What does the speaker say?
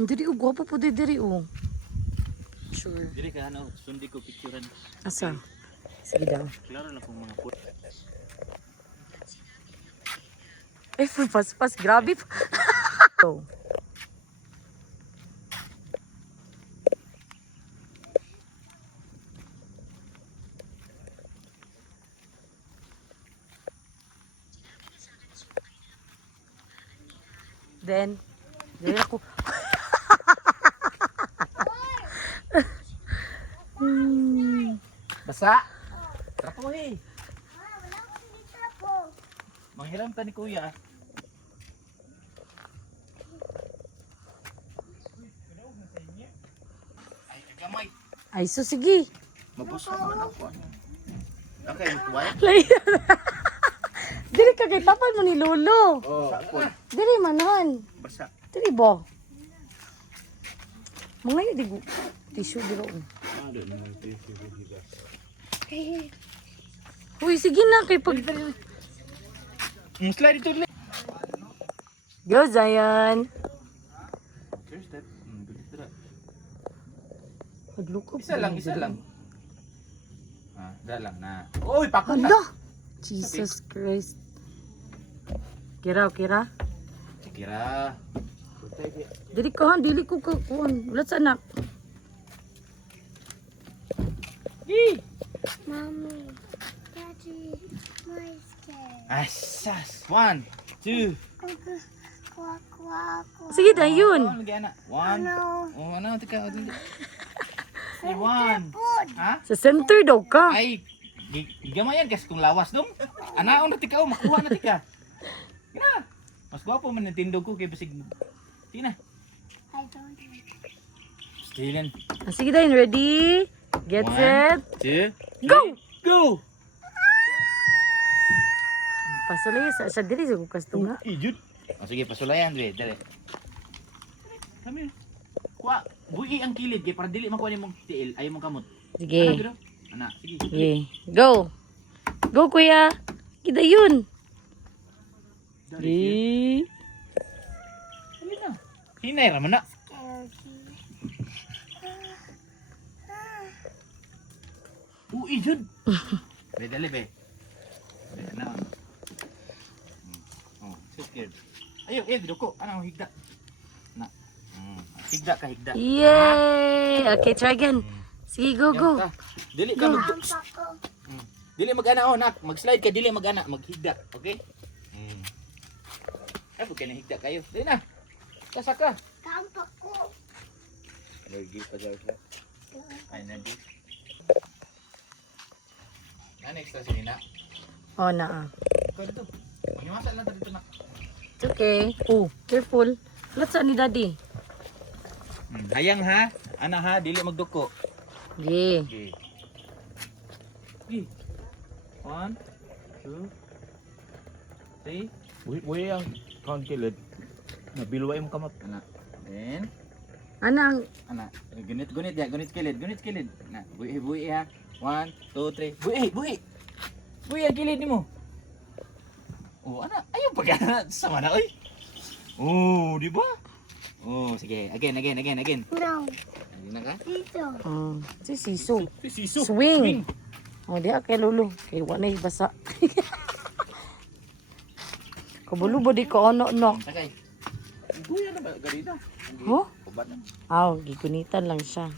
Diri o gwapo po diri o. Sure. Dili ka ano, sundi ko picturean. Asa? Sige daw. Klaro na kung mga food. Eh, pas-pas. Grabe po. So. Then, ako. Basa! Tara po eh! Manghiram ta ni kuya. Ay, kagamay. Ay, so sige. Mabuso naman ako. Okay, tuway. Diri ka kay papa mo ni Lolo. Oh, Diri manon. basa. Diri ba? Mga yun, digo. Tissue diro. Uy, sige na kay pag... Slide ito ulit. Go, Zion. First step. Paglukop. Isa lang, isa lang. Ah, da lang na. Uy, pakot na. Hala! Jesus Christ. Kira, kira. Kira. Dili ko, dili ko kakuan. Wala sa anak. Mommy, Daddy, my scared. Asas. 1, 2. Quack, quack, quack. Sige na, yun. Lagi anak. 1. No. Oh, ano, tika. Say 1. Ha? Sa center daw ka. Ay, gamayan kasi kung lawas dong. Anaon na tika, makuha na tika. Gina. Mas gwapo man ang tindog ko kay basig. Tina. I don't know. Stilan. Ah, sige na, ready? Get 1, set. 2, Go! go! Pasulay sa diri sa kukas tunga. Ijud. Oh, sige, pasulayan, dre. Dali. Kami. Kuha, buhi ang kilid kay para dili makuha nimong tiil, ayaw mong kamot. Sige. Biro? Ana, sige. Sige. Go. Go, kuya. Kita yun. Di. Dali na. Hinay raman na. Ijud. Be, dali be. Be, ano? Oh, so scared. Ayo, dito ko. Ano, higda. Na. Higda ka, higda. Yay! Okay, try again. Sige, go, go. Ta. Dili ka mag Pako. dili mag-ana oh, nak. Mag-slide ka, dili mag-ana, maghigda, okay? Ay, pag ka higda kayo. Dili na. Kasa ka. Kampak ko. Lagi pa daw siya. Ay, nadi. Next na sige na. Oh, na. Ikaw dito. Maniwasa lang dito na. It's okay. Oh, careful. Let's ni daddy. Hayang ha. Ana ha, dili magduko. Okay. Okay. 1, 2, 3. Buhi ang kaon kilid. Nabilway mo kamot. Ana. Then, Anang, ana. Gunit ya, gunit kilid. Na, buhi ha. 1, 2, 3. Buhi. Buhi ang kilid nimo. Oh, ana, ayaw pag ana sama na oy. Oh, di ba? Oh, sige. Again. No. Hindi na ka? Dito. si Siso. Siso. Swing. Oh, di kay Lolo. Kay wanay basa. Kabulubo di ko ono. Sakay. Buya na ba ganito? Oh? Kubat na. Aw, gigunitan lang siya.